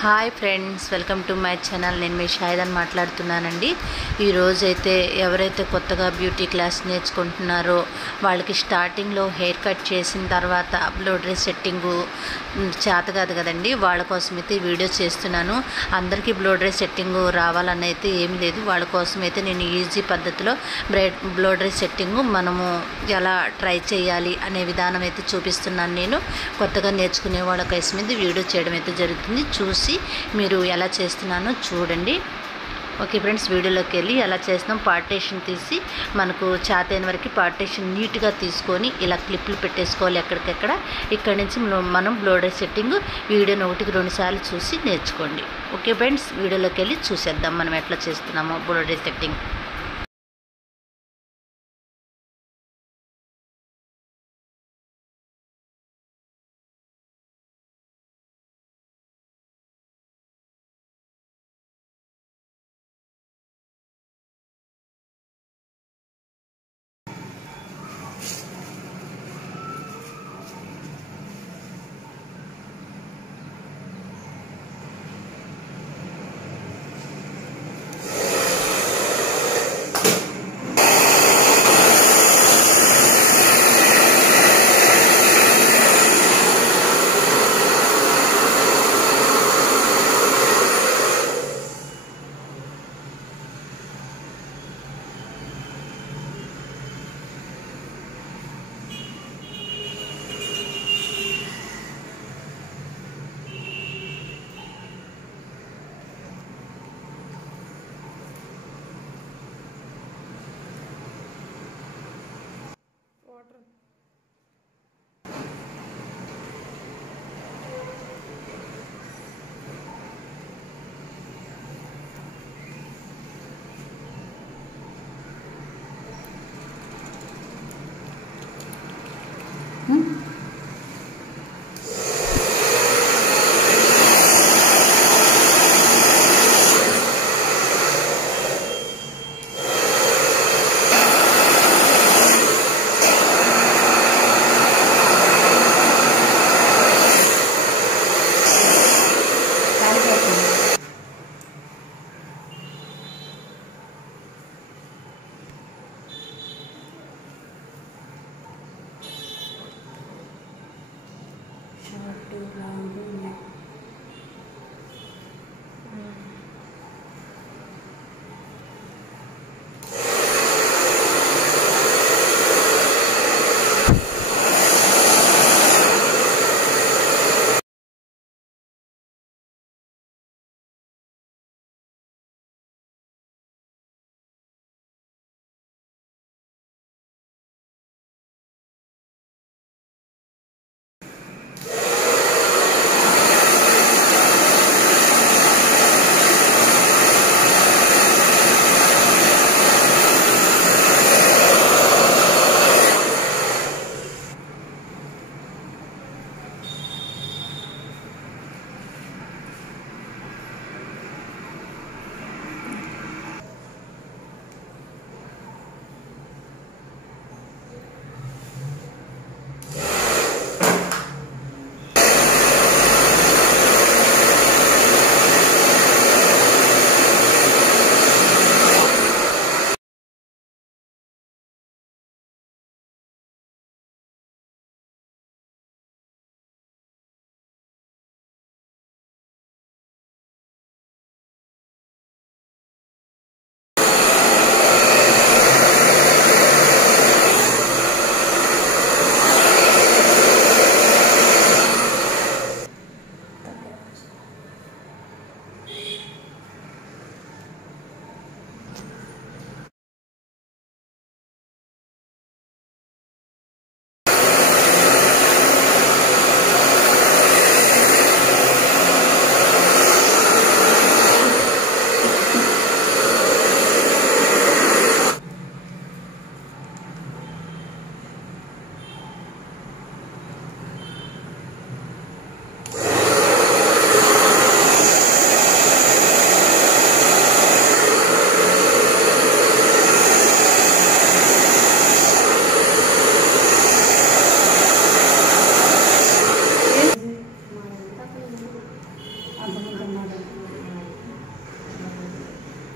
Hi friends, welcome to my channel. నేను మీ షాయిదాని మాట్లాడుతున్నానండి. ఈరోజైతే ఎవరైతే కొత్తగా బ్యూటీ క్లాస్ నేర్చుకుంటున్నారో వాళ్ళకి స్టార్టింగ్లో హెయిర్ కట్ చేసిన తర్వాత బ్లో డ్రై సెట్టింగు చేత కాదు కదండి. వాళ్ళ కోసం అయితే వీడియో చేస్తున్నాను. అందరికీ బ్లో డ్రై సెట్టింగు రావాలని అయితే ఏమి లేదు. వాళ్ళ కోసం అయితే నేను ఈజీ పద్ధతిలో బ్లో డ్రై సెట్టింగు మనము ఎలా ట్రై చేయాలి అనే విధానం అయితే చూపిస్తున్నాను. నేను కొత్తగా నేర్చుకునే వాళ్ళ కోసం మీద వీడియో చేయడం అయితే జరుగుతుంది. చూసి మీరు ఎలా చేస్తున్నానో చూడండి. ఓకే ఫ్రెండ్స్, వీడియోలోకి వెళ్ళి ఎలా చేస్తున్నాం. పార్టేషన్ తీసి మనకు చాతైన వరకు పార్టేషన్ నీట్గా తీసుకొని ఇలా క్లిప్లు పెట్టేసుకోవాలి ఎక్కడికెక్కడ. ఇక్కడ నుంచి మనం బ్లో డ్రై సెట్టింగ్ వీడియోని 1-2 సార్లు చూసి నేర్చుకోండి. ఓకే ఫ్రెండ్స్, వీడియోలోకి వెళ్ళి చూసేద్దాం మనం ఎట్లా చేస్తున్నామో బ్లో డ్రై సెట్టింగ్.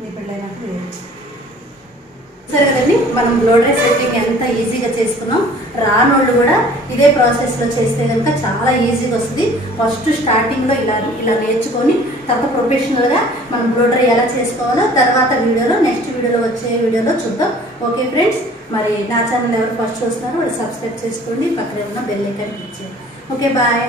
నీ పెళ్ళైనట్టు లేదు. సరే కదండి, మనం బ్లో డ్రై సెట్టింగ్ ఎంత ఈజీగా చేసుకున్నాం. రానోళ్ళు కూడా ఇదే ప్రాసెస్లో చేస్తే కనుక చాలా ఈజీగా వస్తుంది. ఫస్ట్ స్టార్టింగ్లో ఇలా నేర్చుకొని తర్వాత ప్రొఫెషనల్గా మనం బ్లో డ్రై ఎలా చేసుకోవాలో తర్వాత నెక్స్ట్ వీడియోలో వచ్చే వీడియోలో చూద్దాం. ఓకే ఫ్రెండ్స్, మరి నా ఛానల్ ఎవరు ఫస్ట్ చూస్తున్నారో వాళ్ళు సబ్స్క్రైబ్ చేసుకోండి, పక్కనే ఉన్న బెల్ ఐకాన్ క్లిక్ చేయండి. Okay, bye.